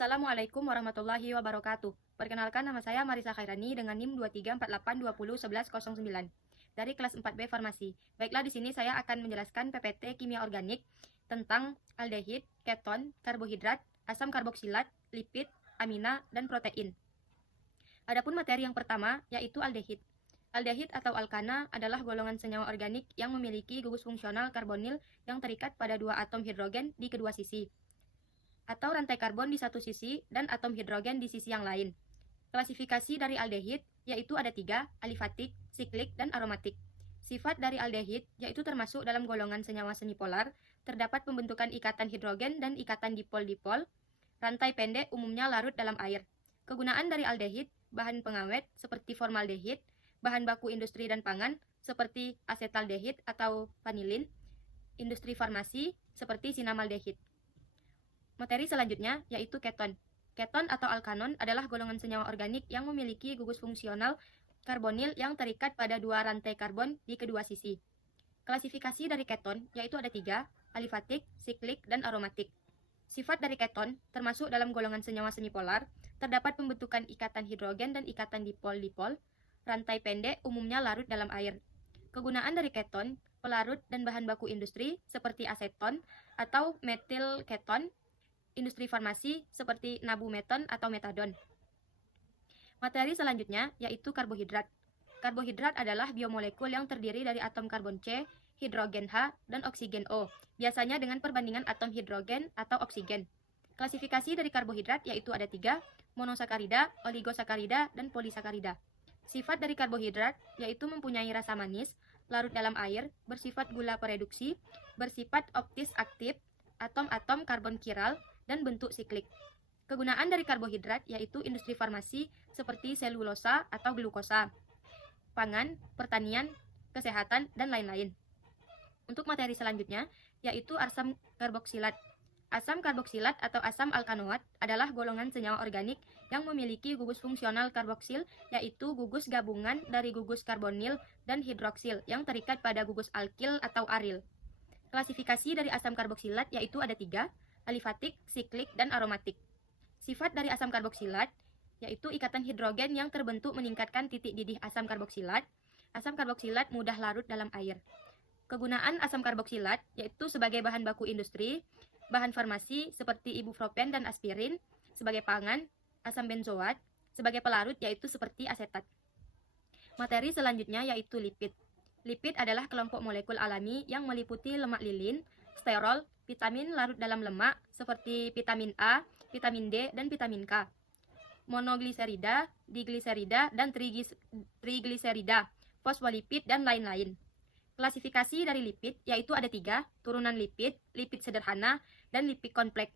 Assalamualaikum warahmatullahi wabarakatuh. Perkenalkan, nama saya Marisa Khairani dengan NIM 2348201109 dari kelas 4B Farmasi. Baiklah, di sini saya akan menjelaskan PPT Kimia Organik tentang aldehid, keton, karbohidrat, asam karboksilat, lipid, amina, dan protein. Adapun materi yang pertama yaitu aldehid. Aldehid atau alkana adalah golongan senyawa organik yang memiliki gugus fungsional karbonil yang terikat pada dua atom hidrogen di kedua sisi, atau rantai karbon di satu sisi dan atom hidrogen di sisi yang lain. Klasifikasi dari aldehid yaitu ada 3, alifatik, siklik, dan aromatik. Sifat dari aldehid yaitu termasuk dalam golongan senyawa semipolar, terdapat pembentukan ikatan hidrogen dan ikatan dipol-dipol, rantai pendek umumnya larut dalam air. Kegunaan dari aldehid, bahan pengawet seperti formaldehid, bahan baku industri dan pangan seperti asetaldehid atau vanilin, industri farmasi seperti sinamaldehid. Materi selanjutnya yaitu keton. Keton atau alkanon adalah golongan senyawa organik yang memiliki gugus fungsional karbonil yang terikat pada dua rantai karbon di kedua sisi. Klasifikasi dari keton yaitu ada 3, alifatik, siklik, dan aromatik. Sifat dari keton termasuk dalam golongan senyawa semipolar, terdapat pembentukan ikatan hidrogen dan ikatan dipol-dipol, rantai pendek umumnya larut dalam air. Kegunaan dari keton, pelarut dan bahan baku industri seperti aseton atau metil keton, industri farmasi seperti nabumeton atau metadon. Materi selanjutnya yaitu karbohidrat. Karbohidrat adalah biomolekul yang terdiri dari atom karbon C, hidrogen H, dan oksigen O, biasanya dengan perbandingan atom hidrogen atau oksigen. Klasifikasi dari karbohidrat yaitu ada 3, monosakarida, oligosakarida, dan polisakarida. Sifat dari karbohidrat yaitu mempunyai rasa manis, larut dalam air, bersifat gula pereduksi, bersifat optis aktif, atom-atom karbon kiral, dan bentuk siklik. Kegunaan dari karbohidrat yaitu industri farmasi seperti selulosa atau glukosa, pangan, pertanian, kesehatan, dan lain-lain. Untuk materi selanjutnya yaitu asam karboksilat. Asam karboksilat atau asam alkanoat adalah golongan senyawa organik yang memiliki gugus fungsional karboksil yaitu gugus gabungan dari gugus karbonil dan hidroksil yang terikat pada gugus alkil atau aril. Klasifikasi dari asam karboksilat yaitu ada 3, alifatik, siklik, dan aromatik. Sifat dari asam karboksilat yaitu ikatan hidrogen yang terbentuk meningkatkan titik didih asam karboksilat. Asam karboksilat mudah larut dalam air. Kegunaan asam karboksilat yaitu sebagai bahan baku industri, bahan farmasi seperti ibuprofen dan aspirin, sebagai pangan, asam benzoat, sebagai pelarut yaitu seperti asetat. Materi selanjutnya yaitu lipid. Lipid adalah kelompok molekul alami yang meliputi lemak lilin, sterol, vitamin larut dalam lemak seperti vitamin A, vitamin D, dan vitamin K, monogliserida, digliserida, dan trigliserida, fosfolipid, dan lain-lain. Klasifikasi dari lipid yaitu ada 3, turunan lipid, lipid sederhana, dan lipid kompleks.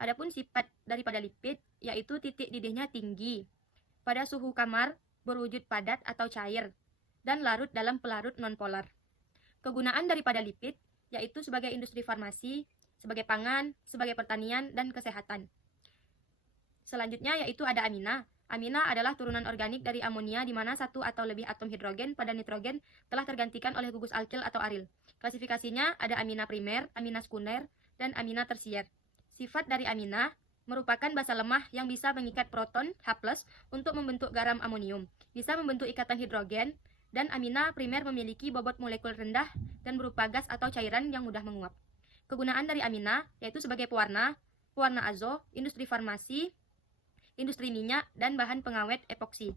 Adapun sifat daripada lipid yaitu titik didihnya tinggi, pada suhu kamar, berwujud padat atau cair, dan larut dalam pelarut nonpolar. Kegunaan daripada lipid yaitu sebagai industri farmasi, sebagai pangan, sebagai pertanian, dan kesehatan. Selanjutnya yaitu ada amina. Amina adalah turunan organik dari amonia di mana satu atau lebih atom hidrogen pada nitrogen telah tergantikan oleh gugus alkil atau aril. Klasifikasinya ada amina primer, amina sekunder, dan amina tersier. Sifat dari amina merupakan basa lemah yang bisa mengikat proton H+ untuk membentuk garam amonium, bisa membentuk ikatan hidrogen, dan amina primer memiliki bobot molekul rendah dan berupa gas atau cairan yang mudah menguap. Kegunaan dari amina yaitu sebagai pewarna, pewarna azo, industri farmasi, industri minyak, dan bahan pengawet epoksi.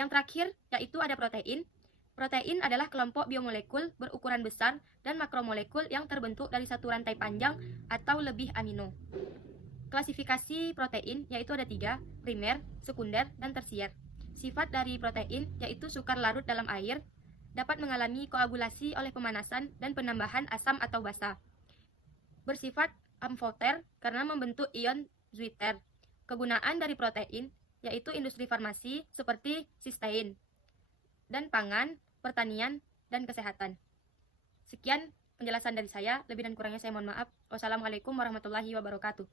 Yang terakhir yaitu ada protein. Protein adalah kelompok biomolekul berukuran besar dan makromolekul yang terbentuk dari satu rantai panjang atau lebih amino. Klasifikasi protein yaitu ada 3, primer, sekunder, dan tersier. Sifat dari protein yaitu sukar larut dalam air, dapat mengalami koagulasi oleh pemanasan dan penambahan asam atau basa. Bersifat amfoter karena membentuk ion Zwitter. Kegunaan dari protein yaitu industri farmasi seperti sistein, dan pangan, pertanian, dan kesehatan. Sekian penjelasan dari saya, lebih dan kurangnya saya mohon maaf. Wassalamualaikum warahmatullahi wabarakatuh.